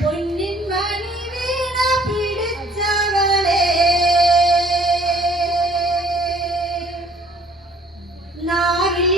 പൊന്നിൻ മണി വീണ പിടിച്ചവളെ. നാവിൽ